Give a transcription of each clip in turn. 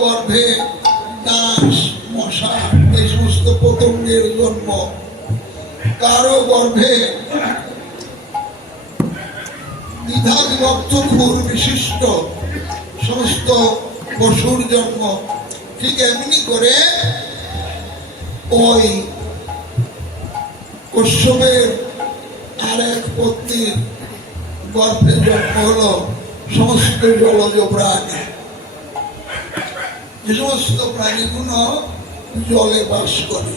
গর্ভে দাস মশা এই সমস্ত পতঙ্গের জন্ম। কারও গর্ভে বিশিষ্ট সমস্ত পশুর জন্ম। ঠিক এমনি করে ওই কশ্যপের আর এক পত্নীর গর্ভে জন্ম হলো সমস্ত জলজ প্রাণী। যে সমস্ত প্রাণীগুলো জলে বাস করে।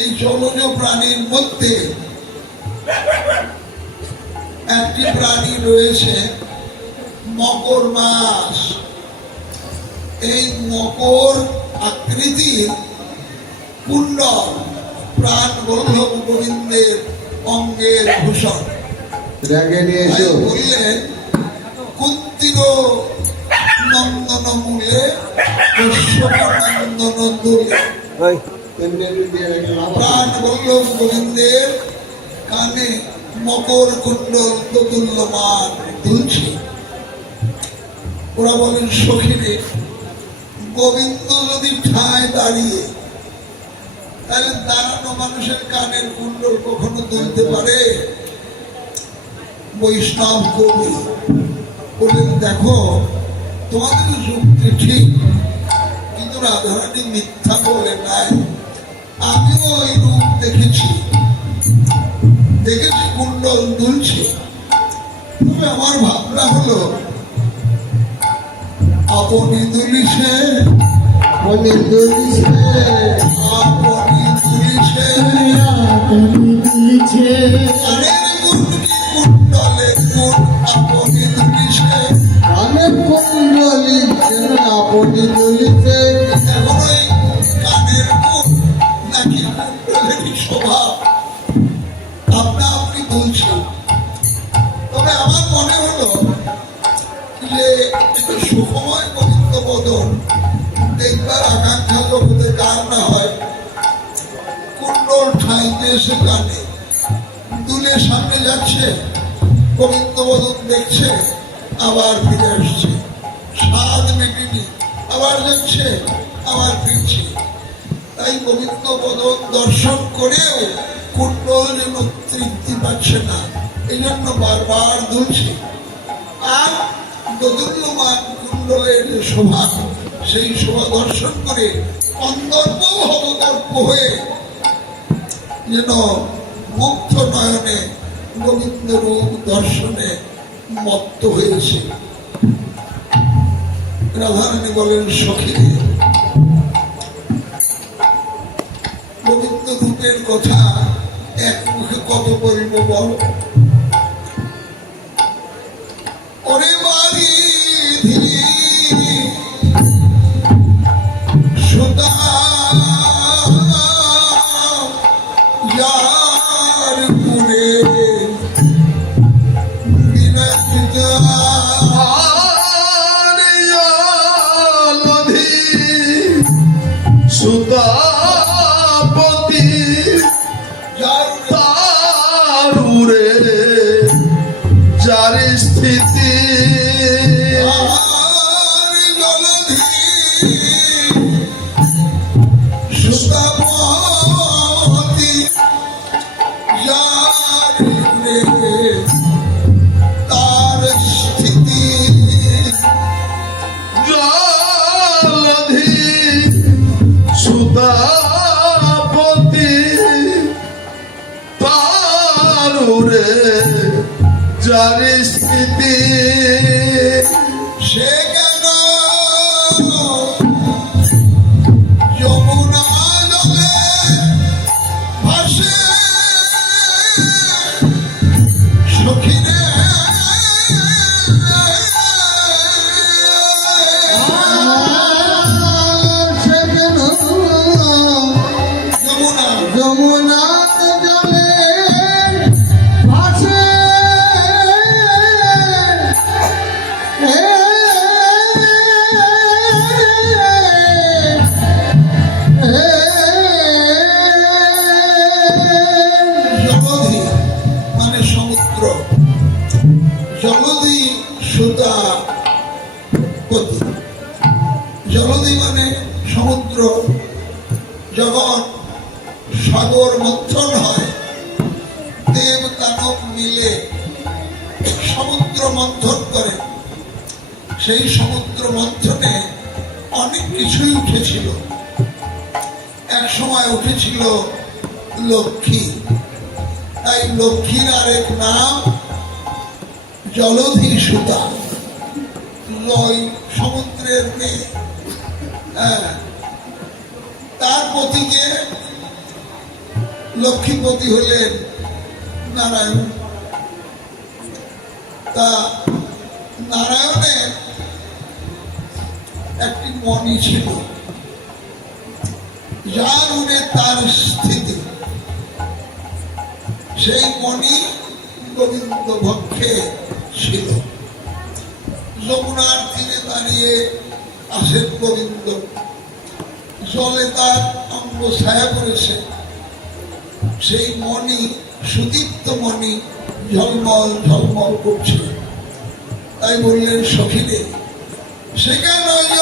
এই জলজ প্রাণীর মধ্যে একটি প্রাণী রয়েছে মকর মাস। এই মকর আকৃতির কুণ্ডল প্রাণ বল্লভ গোবিন্দের অঙ্গের ভূষণ। বললেন কুন্তির নন্দন মূলে নন্দন হবে প্রাণ বল্লভ গোবিন্দের কানে মকর কুণ্ডল দোদুল্যমান দুলছে। ওরা বলেন সখিরে গোবিন্দ যদি ঠায় দাঁড়িয়ে তাহলে দাঁড়ানো মানুষের কানের কুণ্ডল কখনো দুলতে পারে? বৈষ্ণব কবি বললেন দেখো তোমাদের যুক্তি ঠিক কিন্তু রাধারানী মিথ্যা বলে নাই। আমিও ওই রূপ দেখেছি। দেখেছি কুণ্ডল দুলছে। তবে আমার ভাবনা হলো আপনি দুলিছে আপনি দুলিছে, আপনি দুলিছে। আপনি দুলিছে, কানের গুণ কি কুণ্ডলের গুণ আপনি কার না হয়, কুণ্ডল ঠাইতে এসে কানে দুলে সামনে যাচ্ছে গোবিন্দ বদন দেখছে, আবার ফিরে আসছে। স্বাদ মেটেনি। আবার যাচ্ছে আবার ফিরছে। তাই গোবিন্দ বদন দর্শন করেও কুণ্ডল তৃপ্তি পাচ্ছে না। এই জন্য বারবার দুলছে আর দোদুল্যমান কুণ্ডলের যে শোভা, সেই শোভা দর্শন করে অন্দর্প ভবদর্প হয়ে যেন মুগ্ধ নয়নে গোবিন্দ রূপ দর্শনে মত্ত হয়েছে। রাধারানী বলেন সখী। গোবিন্দ কথা এক মুখে কত বলব বল মন্থন করে। সেই সমুদ্র মন্থনে অনেক কিছুই উঠেছিল। এক সময় উঠেছিল লক্ষ্মী। তাই লক্ষ্মীর আরেক নাম জলধি সুতা। ওই সমুদ্রের মেয়ে। হ্যাঁ। তার পতিকে লক্ষ্মীপতি হলেন নারায়ণ। তা নারায়ণের একটি মণি ছিল। যার উনে তার স্থিতি। সেই মণি গোবিন্দ ভক্ষে ছিল। যমুনার তীরে দাঁড়িয়ে আসেন গোবিন্দ। জলে তার অঙ্গ ছায়া করেছে সেই মণি সুদীপ্ত মণি ঝলমল ঝলমল করছে। তাই বললেন সখিরে সেখানে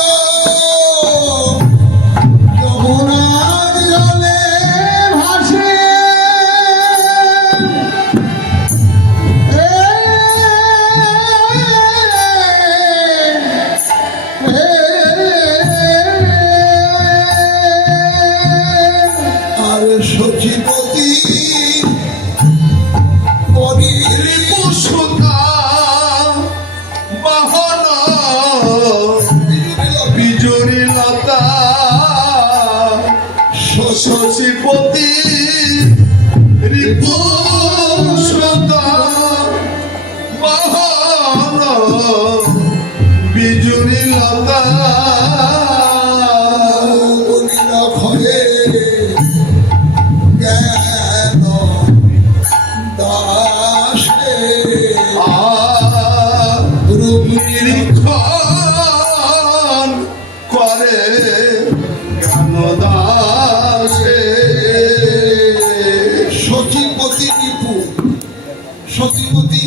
সচিপতি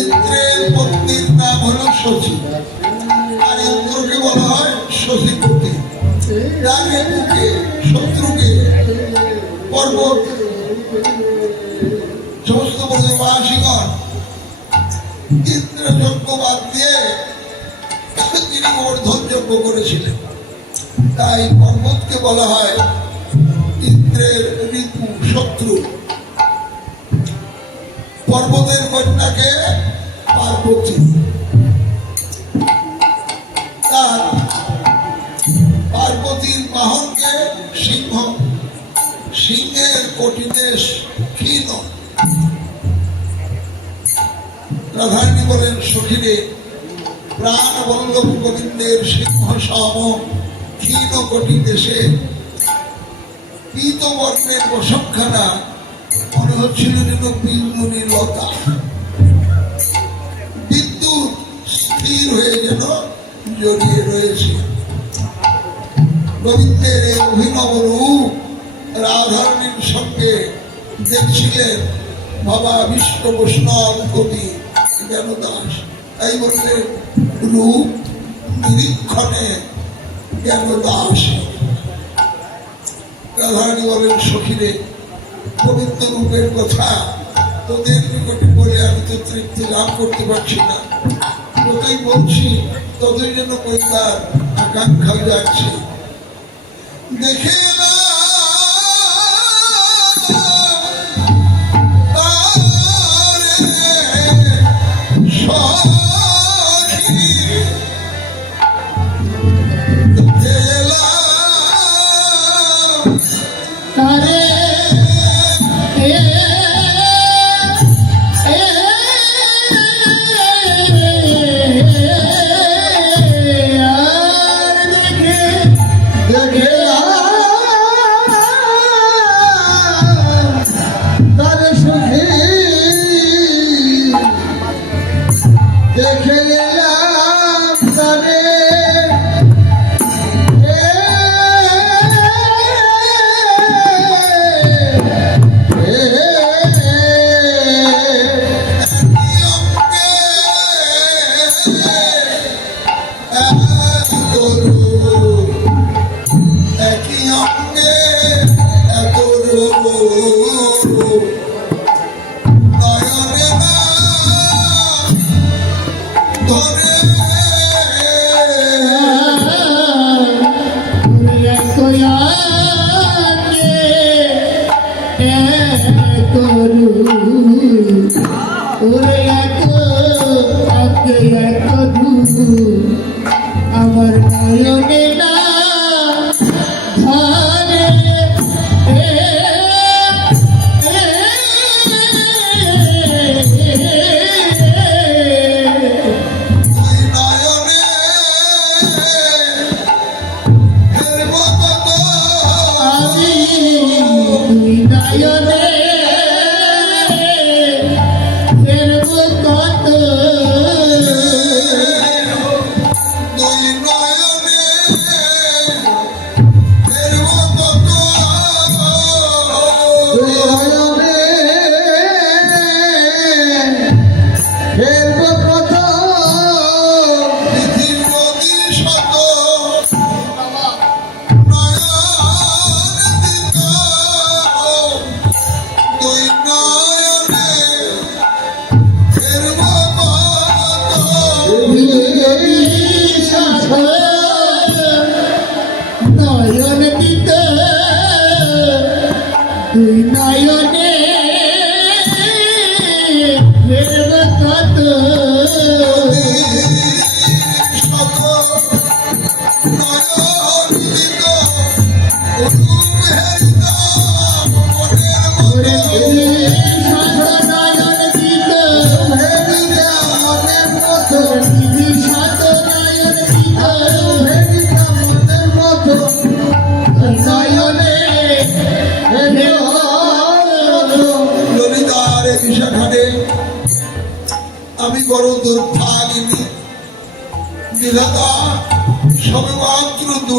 ইন্দ্রের পত্নীর নাম হলো সচি আর ইন্দ্রকে বলা হয় রিপুকে শত্রুকে, পর্বত। সমস্ত ব্রজবাসীগণ ইন্দ্র যজ্ঞ বাদ দিয়ে তিনি গোবর্ধন যজ্ঞ করেছিলেন। তাই পর্বতকে বলা হয় ইন্দ্রের শত্রু। পর্বতের কন্যাকে পার্বতী তার পার্বতীর বাহনকে সিংহ, সিংহের কটিদেশ ক্ষীণ। বলেন, সখিরে প্রাণ বল্লভ গোবিন্দের সিংহ সম ক্ষীণ কোটি দেশে পীত বর্ণের বসখানা মনে হচ্ছিল যেন বিন্দুনি লতা বিদ্যুৎ স্থির হয়ে যেন জড়িয়ে রয়েছে। গোবিন্দের এই অভিনব রূপ রাধারণীর সঙ্গে দেখছিলেন বাবা বিশ্ব বৈষ্ণব কবি জ্ঞানদাস। তাই বললেন, রূপ নিরীক্ষণে জ্ঞানদাস। রাধারানী বলেন, সখিরে পবিত্র রূপের কথা। তোদের নিকটে বলে আমি তো তৃপ্তি লাভ করতে পারছি না। যতই বলছি, তোদের জন্য কবিতার তার আকাঙ্ক্ষা যাচ্ছে। দেখে আমার নয়নে না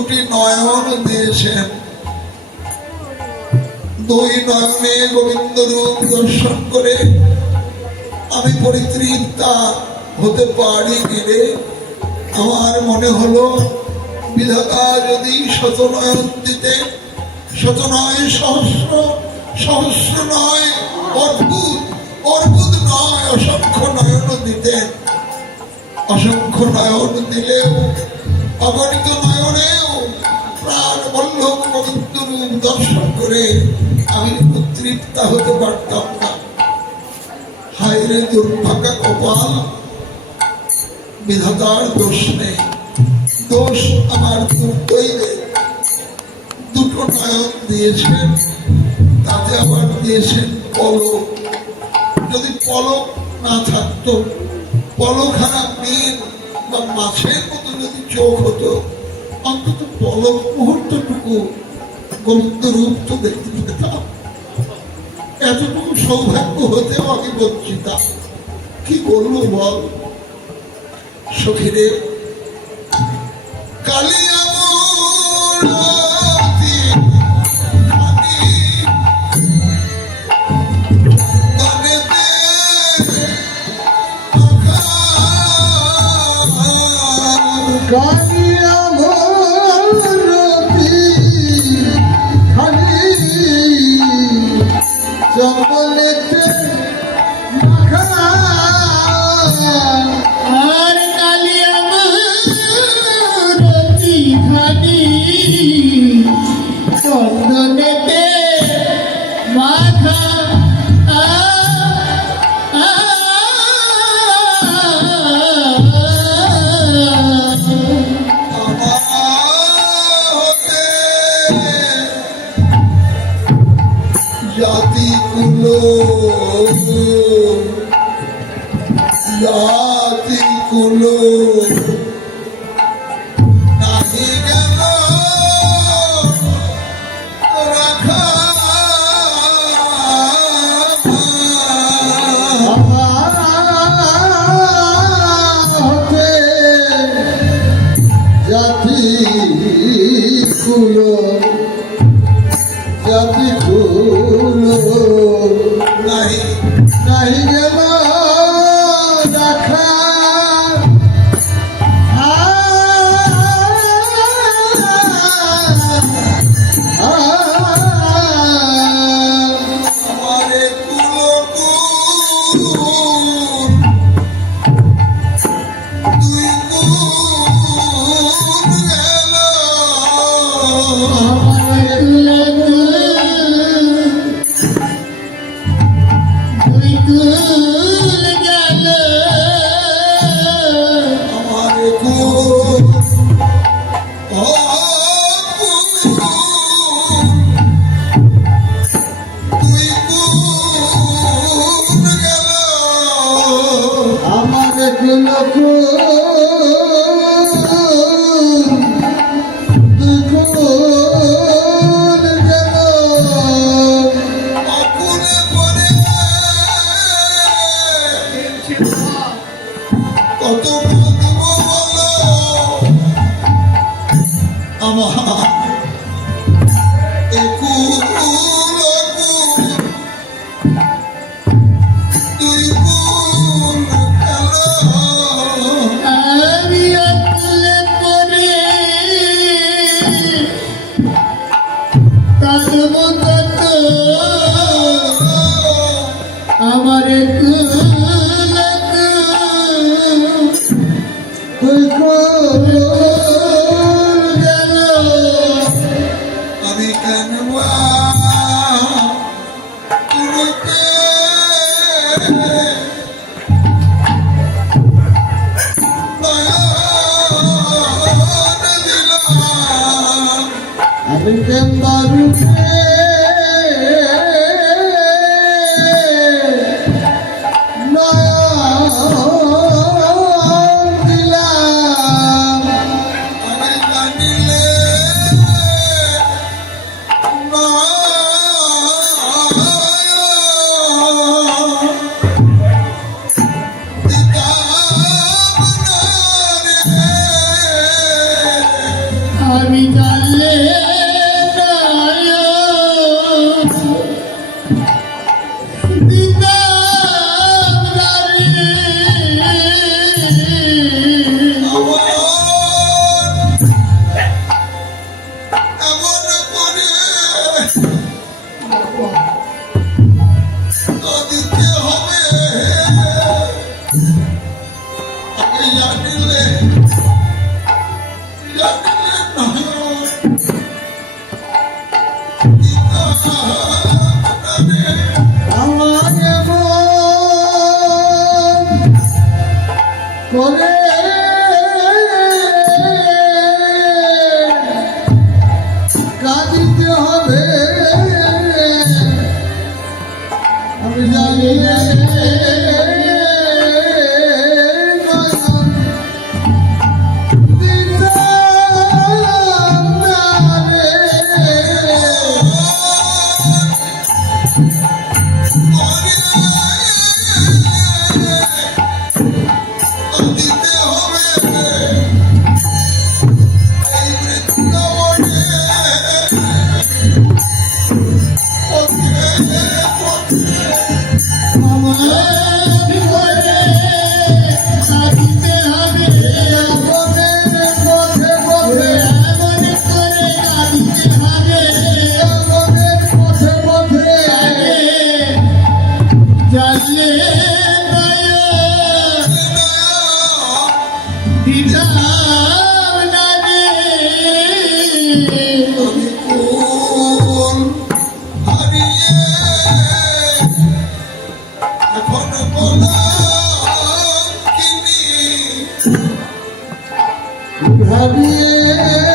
দুটি নয়ন দিয়েছেন দুই নয়নে গোবিন্দ রূপ দর্শন করে আমি পরিতৃপ্তা হতে পারি গেলে আমার মনে হলো, বিধাতা যদি শত নয়ন দিতে শত নয় সহস্র সহস্র নয়, অদ্ভুত অদ্ভুত নয়, অসংখ্য নয়ন দিতেন অসংখ্য নয়ন দিলেও অগণিত নয়নেও রূপ দর্শন করে আমি তৃপ্তা হতে পারতাম না। হায়রে দুর্ভাগা কপাল বিধাতার আমার দুটো নয়ন দিয়েছেন, তাতে আবার দিয়েছেন পলক। যদি পলক না থাকতো পলখানা মীন বা মাছের মতো যদি চোখ হতো অন্তত পলক মুহূর্তটুকু গোবিন্দ রূপ তো দেখতে পেতাম। এতটুকু সৌভাগ্য হতেও আমি বঞ্চিতা। কি করব বল? সখীরে কালিয়া মূরতি জাতি কুলো Lord. ভাবিয়ে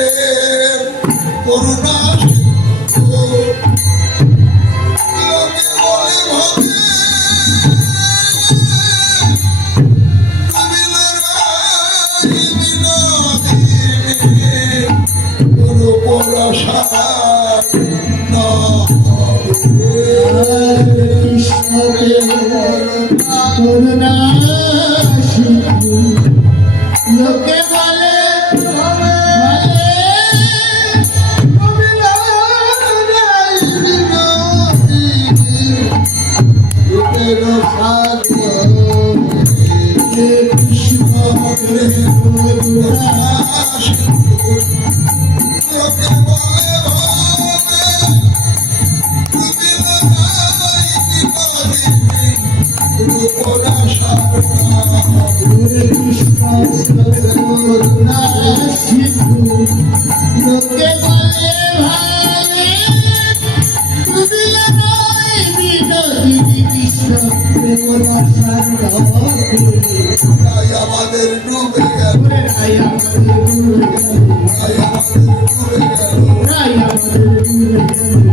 Amém.